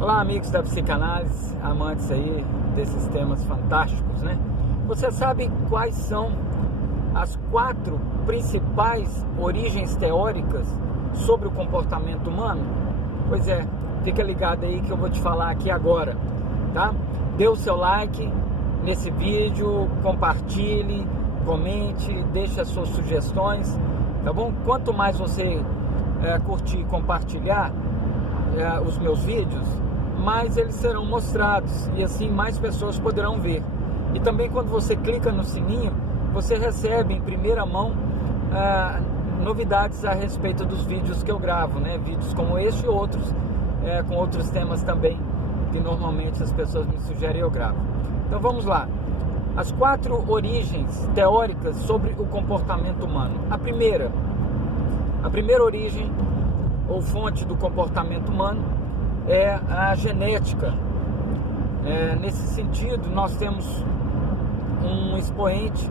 Olá, amigos da psicanálise, amantes aí desses temas fantásticos, né? Você sabe quais são as 4 principais origens teóricas sobre o comportamento humano? Pois é, fica ligado aí que eu vou te falar aqui agora, tá? Dê o seu like nesse vídeo, compartilhe, comente, deixe as suas sugestões, tá bom? Quanto mais você curtir e compartilhar os meus vídeos, mais eles serão mostrados e assim mais pessoas poderão ver. E também quando você clica no sininho, você recebe em primeira mão novidades a respeito dos vídeos que eu gravo, né? Vídeos como este e outros, com outros temas também que normalmente as pessoas me sugerem e eu gravo. Então vamos lá. As 4 origens teóricas sobre o comportamento humano. A primeira origem ou fonte do comportamento humano é a genética. Nesse sentido, nós temos um expoente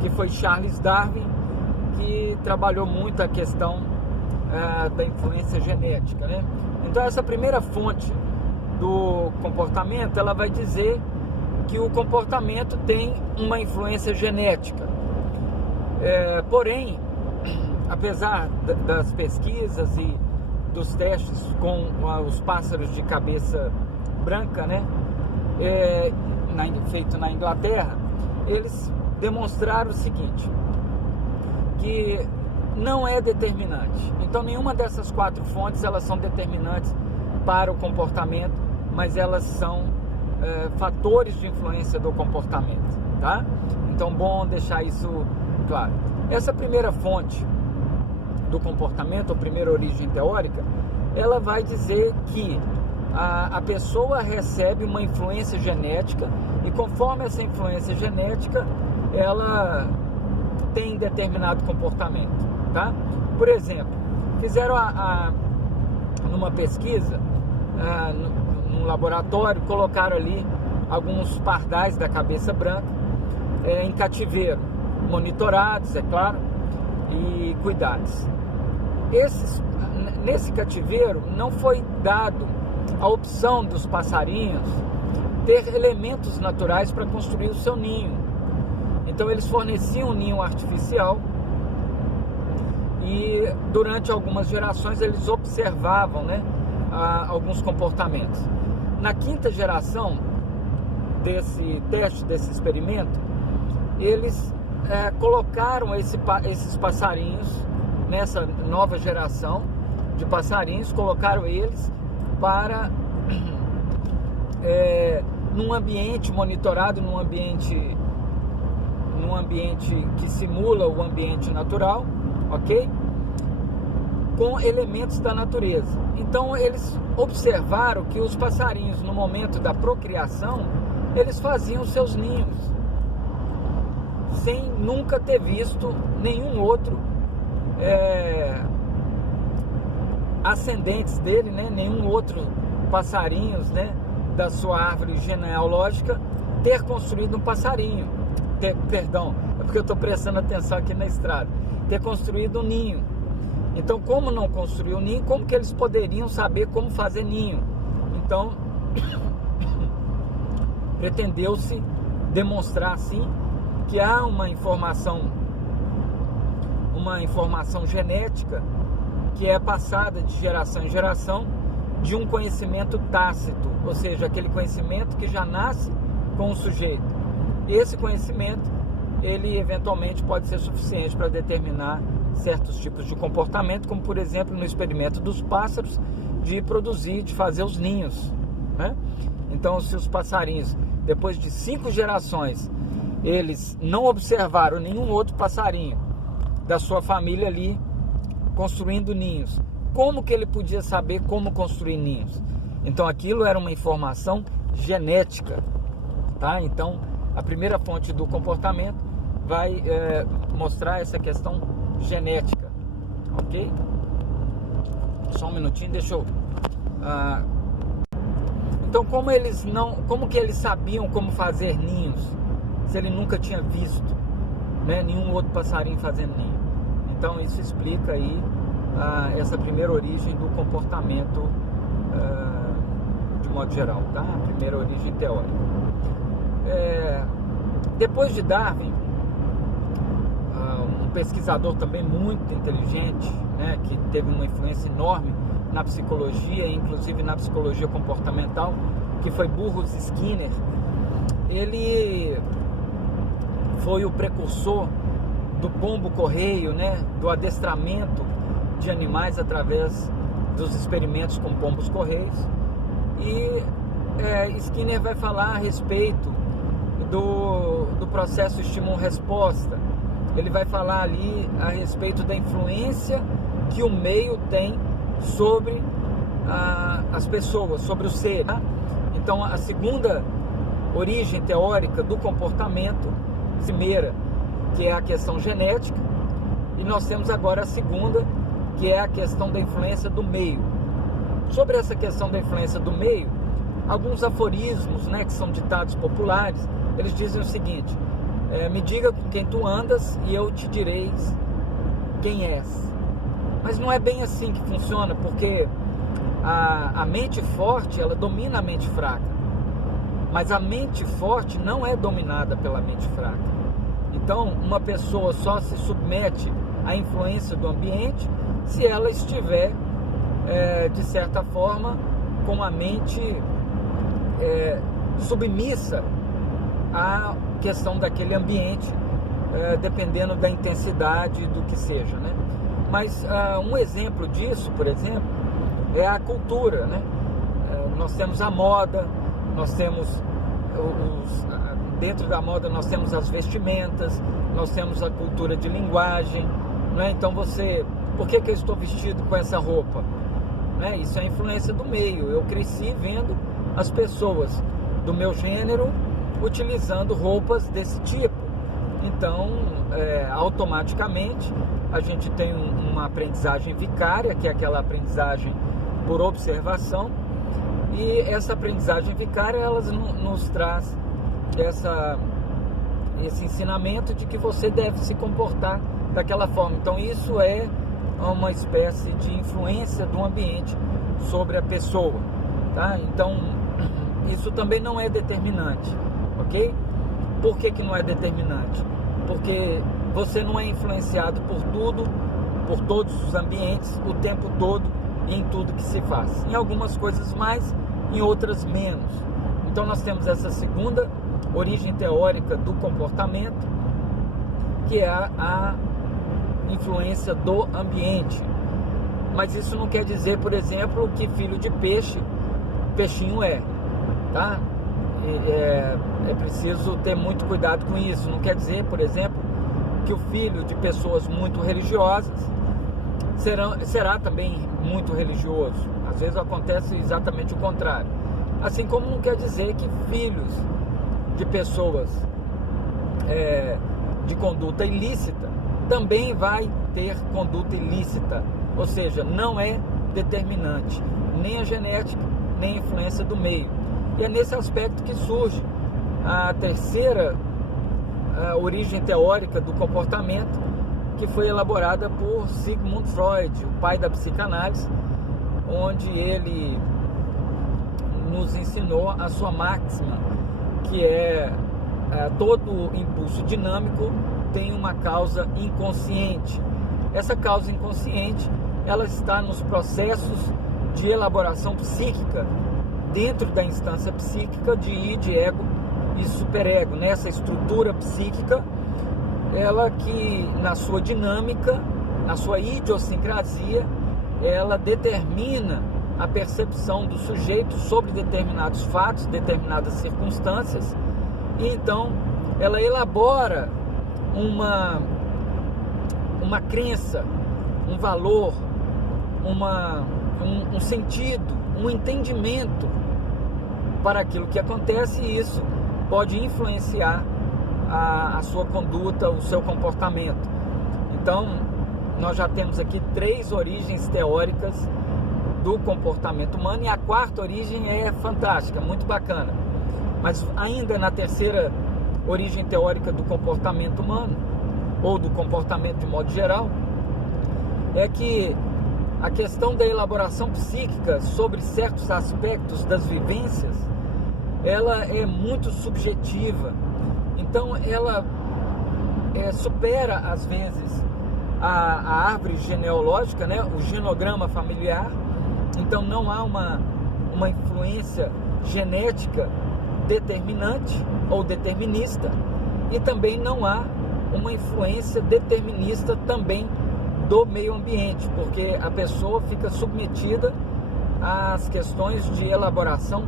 que foi Charles Darwin, que trabalhou muito a questão da influência genética, né? Então essa primeira fonte do comportamento, ela vai dizer que o comportamento tem uma influência genética. Porém, apesar das pesquisas e dos testes com os pássaros de cabeça branca, né, feito na Inglaterra, eles demonstraram o seguinte, que não é determinante. Então nenhuma dessas 4 fontes elas são determinantes para o comportamento, mas elas são fatores de influência do comportamento, tá? Então bom deixar isso claro. Essa primeira fonte do comportamento, a primeira origem teórica, ela vai dizer que a pessoa recebe uma influência genética e conforme essa influência genética ela tem determinado comportamento, tá? Por exemplo, fizeram numa pesquisa num laboratório, colocaram ali alguns pardais da cabeça branca em cativeiro, monitorados, é claro, e cuidados. Nesse cativeiro não foi dado a opção dos passarinhos ter elementos naturais para construir o seu ninho. Então eles forneciam um ninho artificial e durante algumas gerações eles observavam, né, alguns comportamentos. Na 5ª geração desse teste, desse experimento, eles colocaram esses passarinhos, nessa nova geração de passarinhos, colocaram eles para num ambiente monitorado, num ambiente que simula o ambiente natural, ok? Com elementos da natureza. Então eles observaram que os passarinhos, no momento da procriação, eles faziam seus ninhos sem nunca ter visto nenhum outro ascendentes dele, né? Nenhum outro passarinhos, né, da sua árvore genealógica ter construído um passarinho. Perdão, é porque eu estou prestando atenção aqui na estrada. Ter construído um ninho. Então, como não construiu ninho, como que eles poderiam saber como fazer ninho? Então, pretendeu-se demonstrar, assim, que há uma informação genética que é passada de geração em geração de um conhecimento tácito, ou seja, aquele conhecimento que já nasce com o sujeito. Esse conhecimento, ele eventualmente pode ser suficiente para determinar certos tipos de comportamento, como por exemplo no experimento dos pássaros, de produzir, de fazer os ninhos, né? Então, se os passarinhos, depois de 5 gerações, eles não observaram nenhum outro passarinho da sua família ali construindo ninhos, como que ele podia saber como construir ninhos? Então aquilo era uma informação genética, tá? Então a primeira fonte do comportamento vai mostrar essa questão genética, ok? Só um minutinho, deixa eu... Então como que eles sabiam como fazer ninhos, se ele nunca tinha visto, né, nenhum outro passarinho fazendo ninho? Então isso explica aí essa primeira origem do comportamento de modo geral, tá? A primeira origem teórica. Depois de Darwin, um pesquisador também muito inteligente, né, que teve uma influência enorme na psicologia, inclusive na psicologia comportamental, que foi Burroughs Skinner. Ele foi o precursor do pombo-correio, né, do adestramento de animais através dos experimentos com pombos-correios. E Skinner vai falar a respeito do processo estímulo-resposta. Ele vai falar ali a respeito da influência que o meio tem sobre as pessoas, sobre o ser. Tá? Então, a segunda origem teórica do comportamento, primeira, que é a questão genética, e nós temos agora a segunda, que é a questão da influência do meio. Sobre essa questão da influência do meio, alguns aforismos, né, que são ditados populares, eles dizem o seguinte: me diga com quem tu andas e eu te direi quem és. Mas não é bem assim que funciona, porque a mente forte, ela domina a mente fraca, mas a mente forte não é dominada pela mente fraca. Então, uma pessoa só se submete à influência do ambiente se ela estiver, de certa forma, com a mente submissa à questão daquele ambiente, dependendo da intensidade do que seja, né? Mas um exemplo disso, por exemplo, é a cultura, né? Nós temos a moda, nós temos dentro da moda nós temos as vestimentas, nós temos a cultura de linguagem, né? Então por que eu estou vestido com essa roupa? Né? Isso é a influência do meio. Eu cresci vendo as pessoas do meu gênero utilizando roupas desse tipo. Então, automaticamente, a gente tem uma aprendizagem vicária, que é aquela aprendizagem por observação, e essa aprendizagem vicária, ela nos traz esse ensinamento de que você deve se comportar daquela forma. Então, isso é uma espécie de influência do ambiente sobre a pessoa, tá? Então, isso também não é determinante, ok? Por que não é determinante? Porque você não é influenciado por tudo, por todos os ambientes, o tempo todo e em tudo que se faz. Em algumas coisas mais, em outras menos. Então nós temos essa segunda origem teórica do comportamento, que é a influência do ambiente. Mas isso não quer dizer, por exemplo, que filho de peixe, peixinho é, tá? É preciso ter muito cuidado com isso. Não quer dizer, por exemplo, que o filho de pessoas muito religiosas será também muito religioso. Às vezes acontece exatamente o contrário. Assim como não quer dizer que filhos de pessoas de conduta ilícita também vai ter conduta ilícita. Ou seja, não é determinante nem a genética, nem a influência do meio. E é nesse aspecto que surge a terceira origem teórica do comportamento, que foi elaborada por Sigmund Freud, o pai da psicanálise, onde ele nos ensinou a sua máxima, que todo impulso dinâmico tem uma causa inconsciente. Essa causa inconsciente, ela está nos processos de elaboração psíquica, dentro da instância psíquica de id, ego e superego, nessa estrutura psíquica, ela que na sua dinâmica, na sua idiosincrasia, ela determina a percepção do sujeito sobre determinados fatos, determinadas circunstâncias, e então ela elabora uma crença, um valor, um sentido, um entendimento para aquilo que acontece, e isso pode influenciar a sua conduta, o seu comportamento. Então, nós já temos aqui 3 origens teóricas do comportamento humano, e a quarta origem é fantástica, muito bacana. Mas ainda na terceira origem teórica do comportamento humano, ou do comportamento de modo geral, é que a questão da elaboração psíquica sobre certos aspectos das vivências, ela é muito subjetiva. Então ela supera às vezes a árvore genealógica, né? O genograma familiar. Então não há uma influência genética determinante ou determinista, e também não há uma influência determinista também do meio ambiente, porque a pessoa fica submetida às questões de elaboração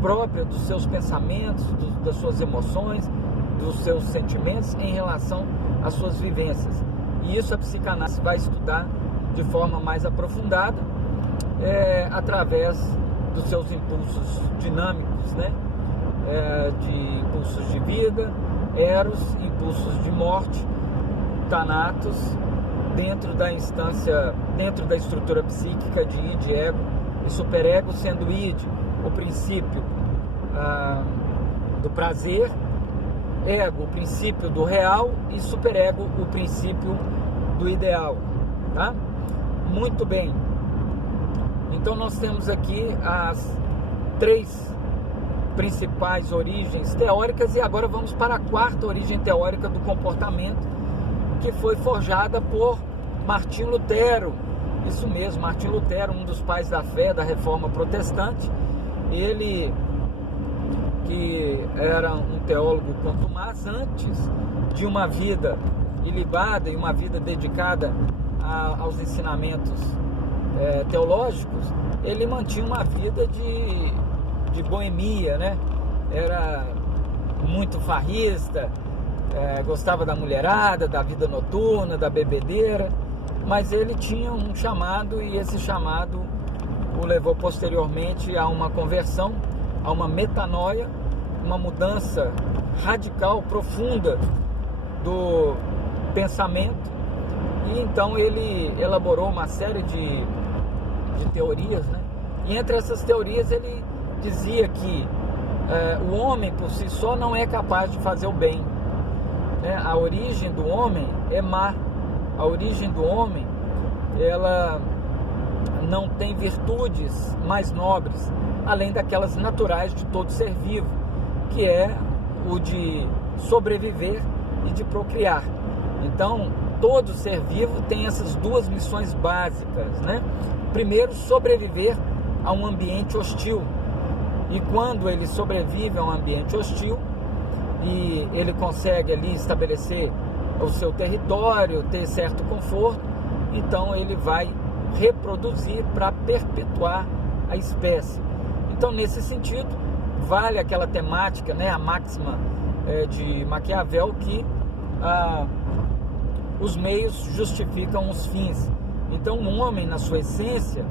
própria dos seus pensamentos, das suas emoções, dos seus sentimentos em relação às suas vivências. E isso a psicanálise vai estudar de forma mais aprofundada, através dos seus impulsos dinâmicos, né? De impulsos de vida, eros, impulsos de morte, thanatos, dentro da instância, dentro da estrutura psíquica de id, ego e superego, sendo id o princípio do prazer, ego o princípio do real e superego o princípio do ideal, tá? Muito bem. Então nós temos aqui as 3 principais origens teóricas, e agora vamos para a 4ª origem teórica do comportamento, que foi forjada por Martim Lutero. Isso mesmo, Martim Lutero, um dos pais da fé, da reforma protestante. Ele, que era um teólogo contumaz, antes de uma vida ilibada e uma vida dedicada aos ensinamentos teológicos, ele mantinha uma vida de boemia, né? Era muito farrista, gostava da mulherada, da vida noturna, da bebedeira, mas ele tinha um chamado, e esse chamado o levou posteriormente a uma conversão, a uma metanoia, uma mudança radical, profunda do pensamento. E então ele elaborou uma série de teorias, né? E entre essas teorias ele dizia que o homem por si só não é capaz de fazer o bem, né? A origem do homem é má. A origem do homem, ela não tem virtudes mais nobres, além daquelas naturais de todo ser vivo, que é o de sobreviver e de procriar. Então, todo ser vivo tem essas 2 missões básicas, né? Primeiro, sobreviver a um ambiente hostil. E quando ele sobrevive a um ambiente hostil e ele consegue ali estabelecer o seu território, ter certo conforto, então ele vai reproduzir para perpetuar a espécie. Então, nesse sentido, vale aquela temática, né, a máxima de Maquiavel, que os meios justificam os fins. Então, um homem, na sua essência,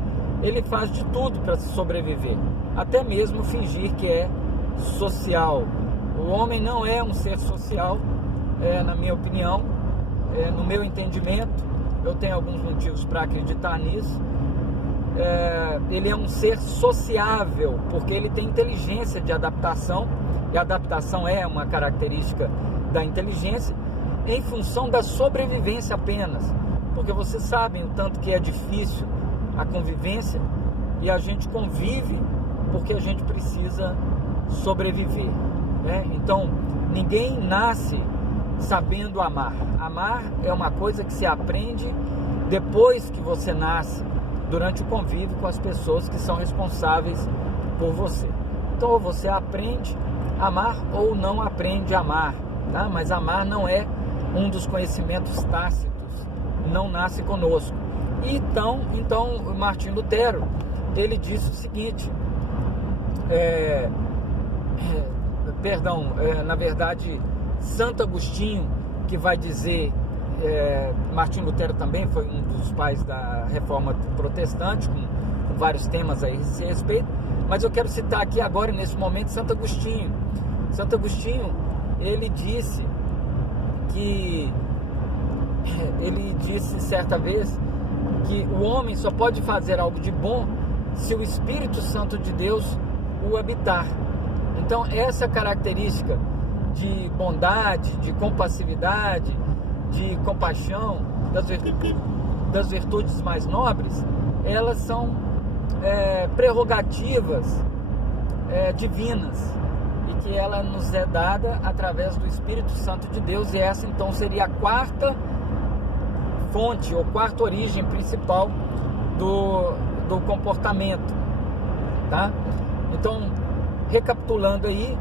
ele faz de tudo para sobreviver, até mesmo fingir que é social. O homem não é um ser social, na minha opinião, no meu entendimento. Eu tenho alguns motivos para acreditar nisso. Ele é um ser sociável, porque ele tem inteligência de adaptação, e a adaptação é uma característica da inteligência, em função da sobrevivência apenas, porque vocês sabem o tanto que é difícil a convivência, e a gente convive porque a gente precisa sobreviver, né? Então, ninguém nasce sabendo amar. Amar é uma coisa que se aprende depois que você nasce, durante o convívio com as pessoas que são responsáveis por você. Então, ou você aprende a amar ou não aprende a amar, tá? Mas amar não é um dos conhecimentos tácitos, não nasce conosco. Então Martim Lutero, ele disse o seguinte, na verdade, Santo Agostinho, que vai dizer, Martim Lutero também foi um dos pais da reforma protestante, com vários temas a esse respeito, mas eu quero citar aqui agora, nesse momento, Santo Agostinho. Santo Agostinho, ele disse certa vez que o homem só pode fazer algo de bom se o Espírito Santo de Deus o habitar. Então, essa característica de bondade, de compassividade, de compaixão, das virtudes mais nobres, elas são prerrogativas divinas, e que ela nos é dada através do Espírito Santo de Deus, e essa então seria a quarta fonte, ou quarta origem principal do comportamento, tá? Então, recapitulando aí,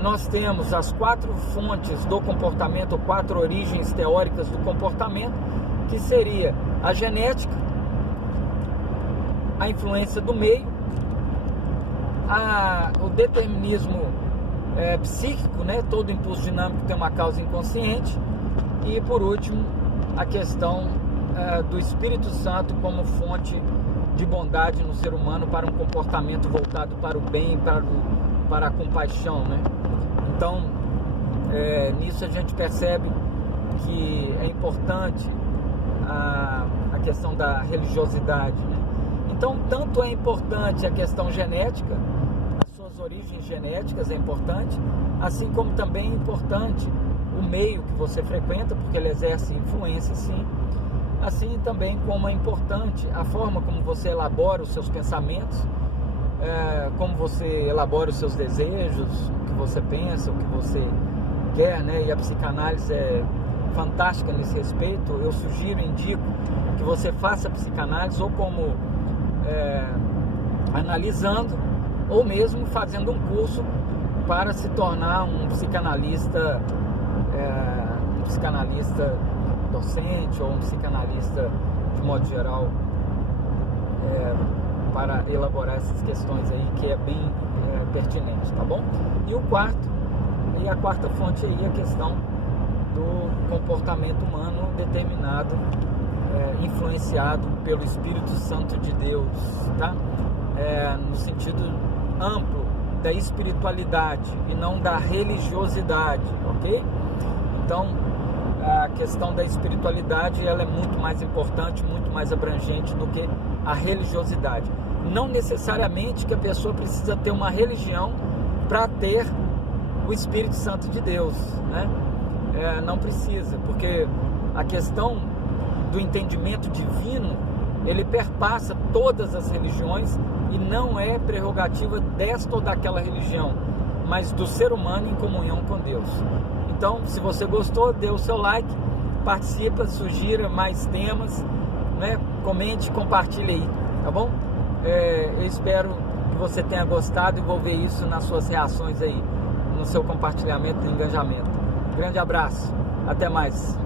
nós temos as quatro fontes do comportamento, ou quatro origens teóricas do comportamento, que seria a genética, a influência do meio, o determinismo psíquico, né? Todo impulso dinâmico tem uma causa inconsciente, e por último a questão do Espírito Santo como fonte de bondade no ser humano para um comportamento voltado para o bem, para a compaixão, né? Então, nisso a gente percebe que é importante a questão da religiosidade, né? Então, tanto é importante a questão genética, as suas origens genéticas é importante, assim como também é importante o meio que você frequenta, porque ele exerce influência, sim. Assim também como é importante a forma como você elabora os seus pensamentos, como você elabora os seus desejos, o que você pensa, o que você quer, né? E a psicanálise é fantástica nesse respeito. Eu sugiro, indico que você faça a psicanálise ou como analisando, ou mesmo fazendo um curso para se tornar um psicanalista docente, ou um psicanalista de modo geral, para elaborar essas questões aí, que é bem pertinente, tá bom? E a quarta fonte aí é a questão do comportamento humano determinado, influenciado pelo Espírito Santo de Deus, tá? No sentido amplo da espiritualidade e não da religiosidade, ok? Então, a questão da espiritualidade, ela é muito mais importante, muito mais abrangente do que a religiosidade. Não necessariamente que a pessoa precisa ter uma religião para ter o Espírito Santo de Deus, né? Não precisa, porque a questão do entendimento divino, ele perpassa todas as religiões e não é prerrogativa desta ou daquela religião, mas do ser humano em comunhão com Deus. Então, se você gostou, dê o seu like, participa, sugira mais temas, né? Comente, compartilhe aí, tá bom? Eu espero que você tenha gostado e vou ver isso nas suas reações aí, no seu compartilhamento e engajamento. Grande abraço, até mais.